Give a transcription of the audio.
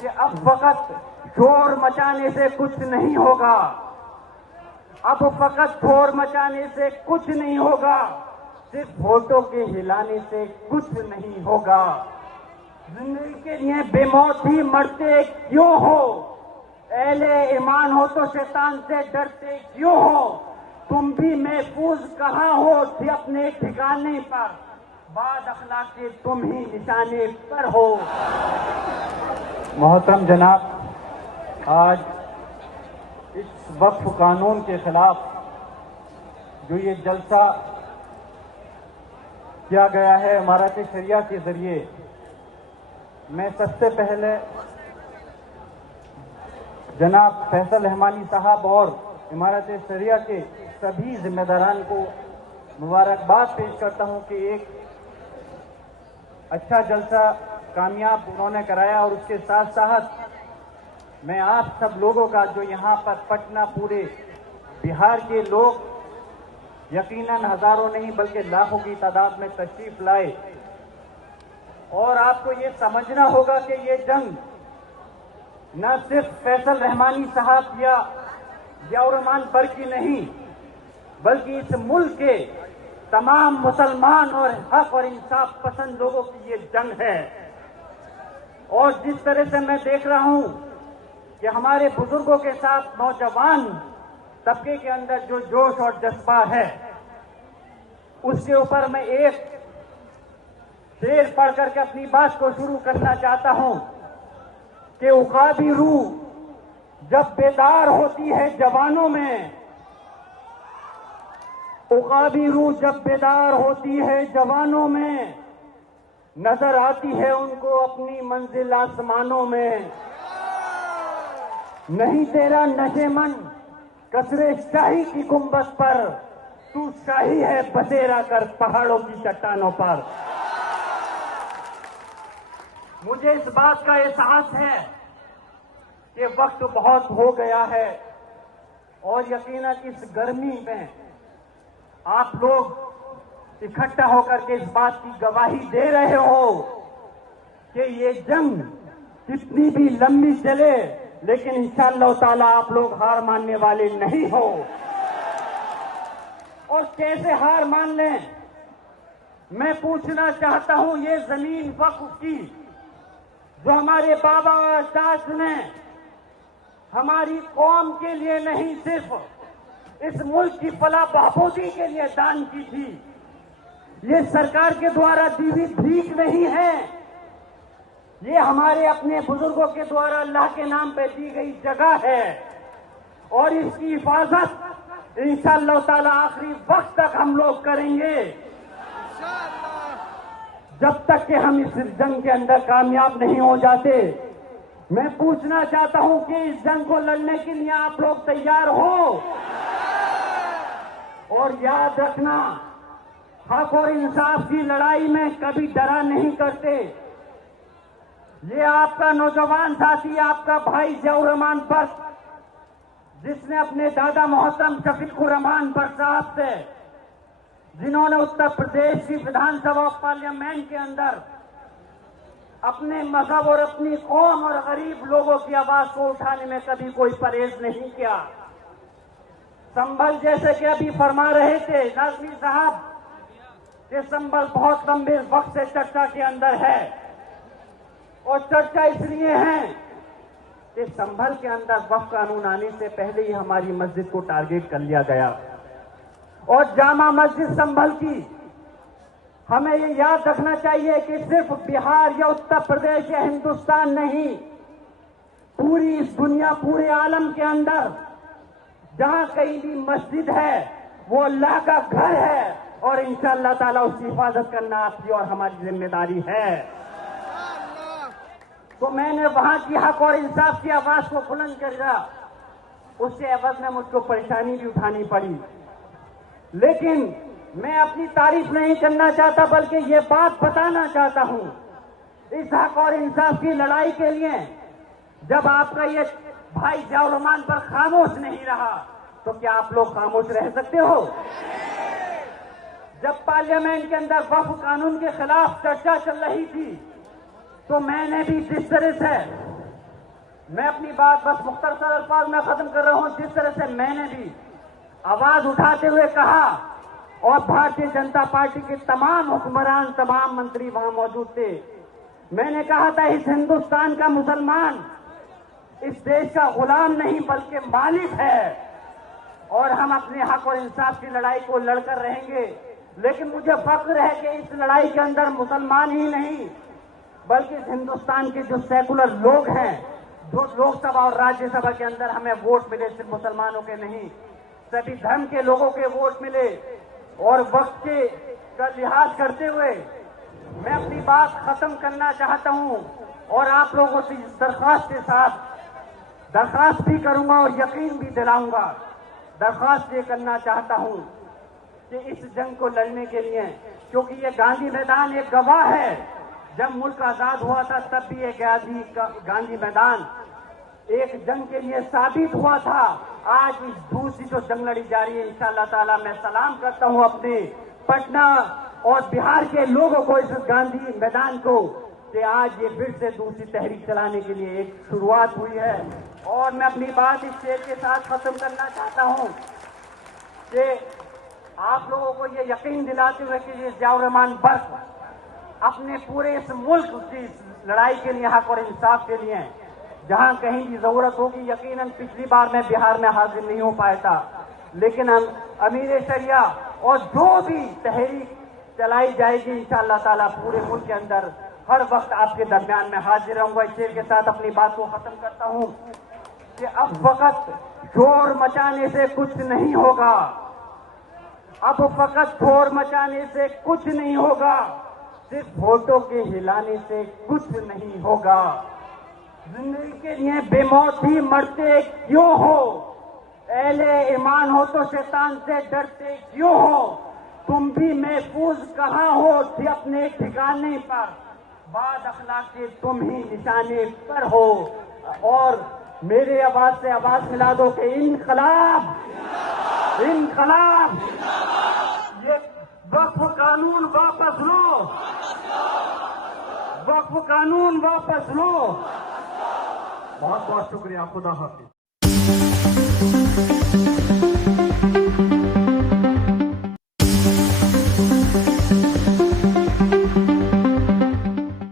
कि अब फकत शोर मचाने से कुछ नहीं होगा, अब फकत शोर मचाने से कुछ नहीं होगा, सिर्फ फोटो के हिलाने से कुछ नहीं होगा। जिंदगी के लिए बेमौत ही मरते क्यों हो, अहले ईमान हो तो शैतान से डरते क्यों हो, तुम भी महफूज कहाँ हो थी अपने ठिकाने पर, बाद अखलाक के तुम ही निशाने पर हो। मोहतरम जनाब, आज इस वक्फ कानून के खिलाफ जो ये जलसा किया गया है इमारत शरिया के जरिए, मैं सबसे पहले जनाब फैसल रहमानी साहब और इमारत शरिया के सभी जिम्मेदारान को मुबारकबाद पेश करता हूं कि एक अच्छा जलसा कामयाब उन्होंने कराया। और उसके साथ साथ मैं आप सब लोगों का जो यहाँ पर पटना, पूरे बिहार के लोग यकीनन हजारों नहीं बल्कि लाखों की तादाद में तशरीफ लाए, और आपको ये समझना होगा कि ये जंग न सिर्फ फैसल रहमानी साहब या जियाउर रहमान पर की नहीं, बल्कि इस मुल्क के तमाम मुसलमान और हक और इंसाफ पसंद लोगों की ये जंग है। और जिस तरह से मैं देख रहा हूं कि हमारे बुजुर्गों के साथ नौजवान तबके के अंदर जो जोश और जज्बा है, उसके ऊपर मैं एक शेर पढ़ करके अपनी बात को शुरू करना चाहता हूं कि उकाबी रूह जब बेदार होती है जवानों में, उकाबी रूह जब बेदार होती है जवानों में, नजर आती है उनको अपनी मंजिल आसमानों में। नहीं तेरा नशेमन कसरे शाही की गुंबद पर, तू शाही है बसेरा कर पहाड़ों की चट्टानों पर। मुझे इस बात का एहसास है कि वक्त बहुत हो गया है, और यकीनन इस गर्मी में आप लोग इकट्ठा होकर के इस बात की गवाही दे रहे हो कि ये जंग कितनी भी लंबी चले, लेकिन इंशाअल्लाह ताला आप लोग हार मानने वाले नहीं हो। और कैसे हार मान लें, मैं पूछना चाहता हूं, ये जमीन वक्फ की जो हमारे बाबा और अजदाद ने हमारी कौम के लिए नहीं, सिर्फ इस मुल्क की फलाह बहबूदी के लिए दान की थी, ये सरकार के द्वारा दी हुई भीख नहीं है, ये हमारे अपने बुजुर्गों के द्वारा अल्लाह के नाम पे दी गई जगह है। और इसकी हिफाजत इंशाअल्लाह ताला आखिरी वक्त तक हम लोग करेंगे, जब तक कि हम इस जंग के अंदर कामयाब नहीं हो जाते। मैं पूछना चाहता हूं कि इस जंग को लड़ने के लिए आप लोग तैयार हो? और याद रखना, हक और इंसाफ की लड़ाई में कभी डरा नहीं करते। ये आपका नौजवान साथी, आपका भाई जियाउर रहमान बख्श, जिसने अपने दादा मोहतरम शफीकुर रहमान बख्श साहब से, जिन्होंने उत्तर प्रदेश की विधानसभा पार्लियामेंट के अंदर अपने मजहब और अपनी कौम और गरीब लोगों की आवाज को उठाने में कभी कोई परहेज नहीं किया। संभल, जैसे कि अभी फरमा रहे थे नाज़मी साहब, कि संभल बहुत लंबे वक्त से चर्चा के अंदर है, और चर्चा इसलिए है कि संभल के अंदर वक्फ कानून आने से पहले ही हमारी मस्जिद को टारगेट कर लिया गया। और जामा मस्जिद संभल की हमें ये याद रखना चाहिए कि सिर्फ बिहार या उत्तर प्रदेश या हिंदुस्तान नहीं, पूरी इस दुनिया, पूरे आलम के अंदर जहां कहीं भी मस्जिद है वो अल्लाह का घर है, और इंशाअल्लाह ताला उसकी हिफाजत करना आपकी और हमारी जिम्मेदारी है। तो मैंने वहां की हक और इंसाफ की आवाज को बुलंद करा, उसके एवज में मुझको परेशानी भी उठानी पड़ी। लेकिन मैं अपनी तारीफ नहीं करना चाहता, बल्कि ये बात बताना चाहता हूं, इस हक और इंसाफ की लड़ाई के लिए जब आपका ये भाई जियाउर रहमान पर खामोश नहीं रहा, तो क्या आप लोग खामोश रह सकते हो? जब पार्लियामेंट के अंदर वक्फ कानून के खिलाफ चर्चा चल रही थी, तो मैंने भी जिस तरह से मैं अपनी बात बस मुख्तसर अल्फाज में खत्म कर रहा हूं। जिस तरह से मैंने भी आवाज उठाते हुए कहा और भारतीय जनता पार्टी के तमाम हुक्मरान, तमाम मंत्री वहां मौजूद थे, मैंने कहा था इस हिंदुस्तान का मुसलमान इस देश का गुलाम नहीं बल्कि मालिक है और हम अपने हक और इंसाफ की लड़ाई को लड़कर रहेंगे। लेकिन मुझे फख्र है कि इस लड़ाई के अंदर मुसलमान ही नहीं बल्कि इस हिंदुस्तान के जो सेकुलर लोग हैं, जो लोकसभा और राज्यसभा के अंदर हमें वोट मिले, सिर्फ मुसलमानों के नहीं, सभी धर्म के लोगों के वोट मिले। और वक्त के का लिहाज करते हुए मैं अपनी बात खत्म करना चाहता हूं और आप लोगों से इस दरख्वास्त के साथ दरख्वास्त भी करूंगा और यकीन भी दिलाऊंगा। दरख्वास्त ये करना चाहता हूं कि इस जंग को लड़ने के लिए, क्योंकि ये गांधी मैदान एक गवाह है, जब मुल्क आजाद हुआ था तब भी एक गांधी मैदान एक जंग के लिए साबित हुआ था। आज इस दूसरी जो जंग लड़ी जा रही है, इंशाअल्लाह ताला मैं सलाम करता हूं अपने पटना और बिहार के लोगों को, इस गांधी मैदान को, कि आज ये फिर से दूसरी तहरीक चलाने के लिए एक शुरुआत हुई है। और मैं अपनी बात इस शेर के साथ खत्म करना चाहता हूं कि आप लोगों को ये यकीन दिलाते हुए कि ये जियाउर रहमान बर्क अपने पूरे इस मुल्क की लड़ाई के लिए, हक और इंसाफ के लिए, जहां कहीं भी जरूरत होगी, यकीनन पिछली बार मैं बिहार में हाजिर नहीं हो पाया था, लेकिन हम अमीर शरिया और जो भी तहरीक चलाई जाएगी इंशाअल्लाह ताला पूरे मुल्क के अंदर हर वक्त आपके दरमियान में हाजिर रहूंगा। इस शेर के साथ अपनी बात को खत्म करता हूं कि अब वक्त शोर मचाने से कुछ नहीं होगा, अब फकत शोर मचाने से कुछ नहीं होगा, सिर्फ फोटो के हिलाने से कुछ नहीं होगा। जिंदगी के लिए बेमौत ही मरते क्यों हो, अहले ईमान हो तो शैतान से डरते क्यों हो, तुम भी महफूज कहाँ हो अपने ठिकाने पर, बाद अखलाक के तुम ही निशाने पर हो। और मेरे आवाज से आवाज मिला दो कि इनकलाब, इनकलाब, ये वक्फ कानून वापस लो, वक्फ कानून वापस लो। बहुत बहुत शुक्रिया, खुदा हाफिज।